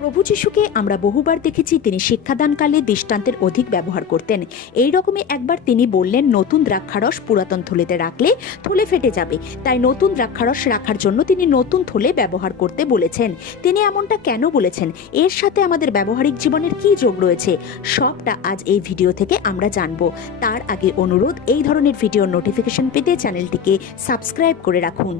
প্রভু যিশুকে আমরা বহুবার দেখেছি তিনি শিক্ষাদানকালে দৃষ্টান্তের অধিক ব্যবহার করতেন। এই রকমই একবার তিনি বললেন, নতুন দ্রাক্ষারস পুরাতন থলেতে রাখলে থলে ফেটে যাবে, তাই নতুন দ্রাক্ষারস রাখার জন্য তিনি নতুন থলে ব্যবহার করতে বলেছেন। তিনি এমনটা কেন বলেছেন, এর সাথে আমাদের ব্যবহারিক জীবনের কী যোগ রয়েছে, সবটা আজ এই ভিডিও থেকে আমরা জানব। তার আগে অনুরোধ, এই ধরনের ভিডিওর নোটিফিকেশন পেতে চ্যানেলটিকে সাবস্ক্রাইব করে রাখুন।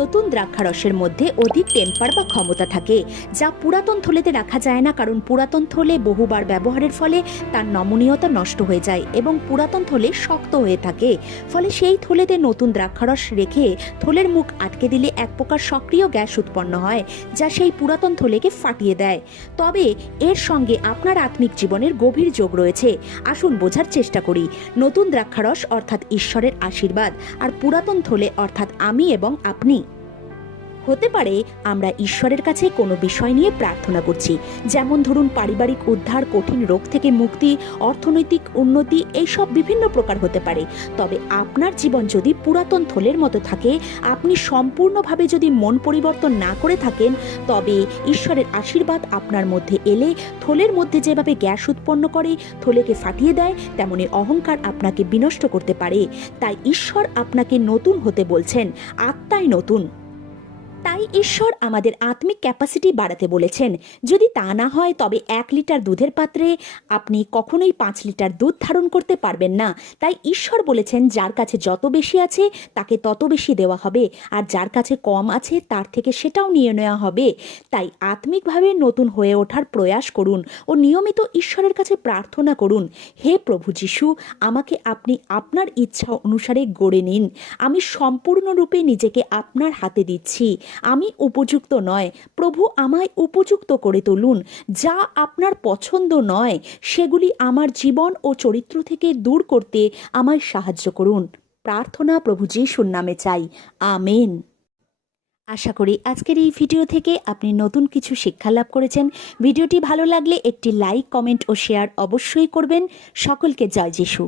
নতুন দ্রাক্ষারসের মধ্যে অধিক টেম্পার বা ক্ষমতা থাকে, যা পুরাতন থলেতে রাখা যায় না, কারণ পুরাতন থলে বহুবার ব্যবহারের ফলে তার নমনীয়তা নষ্ট হয়ে যায় এবং পুরাতন থলে শক্ত হয়ে থাকে। ফলে সেই থলেতে নতুন দ্রাক্ষারস রেখে থলের মুখ আটকে দিলে এক প্রকার সক্রিয় গ্যাস উৎপন্ন হয়, যা সেই পুরাতন থলেকে ফাটিয়ে দেয়। তবে এর সঙ্গে আপনার আত্মিক জীবনের গভীর যোগ রয়েছে। আসুন বোঝার চেষ্টা করি। নতুন দ্রাক্ষারস অর্থাৎ ঈশ্বরের আশীর্বাদ, আর পুরাতন থলে অর্থাৎ আমি এবং আপনি। হতে পারে আমরা ঈশ্বরের কাছে কোনো বিষয় নিয়ে প্রার্থনা করছি, যেমন ধরুন পারিবারিক উদ্ধার, কঠিন রোগ থেকে মুক্তি, অর্থনৈতিক উন্নতি, এইসব বিভিন্ন প্রকার হতে পারে। তবে আপনার জীবন যদি পুরাতন থলের মতো থাকে, আপনি সম্পূর্ণভাবে যদি মন পরিবর্তন না করে থাকেন, তবে ঈশ্বরের আশীর্বাদ আপনার মধ্যে এলে থলের মধ্যে যেভাবে গ্যাস উৎপন্ন করে থলেকে ফাটিয়ে দেয়, তেমনি অহংকার আপনাকে বিনষ্ট করতে পারে। তাই ঈশ্বর আপনাকে নতুন হতে বলছেন, আত্মায় নতুন। তাই ঈশ্বর আমাদের আত্মিক ক্যাপাসিটি বাড়াতে বলেছেন। যদি তা না হয়, তবে 1 লিটার দুধের পাত্রে আপনি কখনোই 5 লিটার দুধ ধারণ করতে পারবেন না। তাই ঈশ্বর বলেছেন, যার কাছে যত বেশি আছে তাকে তত বেশি দেওয়া হবে, আর যার কাছে কম আছে তার থেকে সেটাও নিয়ে নেওয়া হবে। তাই আত্মিকভাবে নতুন হয়ে ওঠার প্রয়াস করুন ও নিয়মিত ঈশ্বরের কাছে প্রার্থনা করুন, হে প্রভু যিশু, আমাকে আপনি আপনার ইচ্ছা অনুসারে গড়ে নিন। আমি সম্পূর্ণরূপে নিজেকে আপনার হাতে দিচ্ছি। আমি উপযুক্ত নয়, প্রভু আমায় উপযুক্ত করে তুলুন। যা আপনার পছন্দ নয় সেগুলি আমার জীবন ও চরিত্র থেকে দূর করতে আমায় সাহায্য করুন। প্রার্থনা প্রভু যিশুর নামে চাই, আমেন। আশা করি আজকের এই ভিডিও থেকে আপনি নতুন কিছু শিক্ষা লাভ করেছেন। ভিডিওটি ভালো লাগলে একটি লাইক, কমেন্ট ও শেয়ার অবশ্যই করবেন। সকলকে জয় যিশু।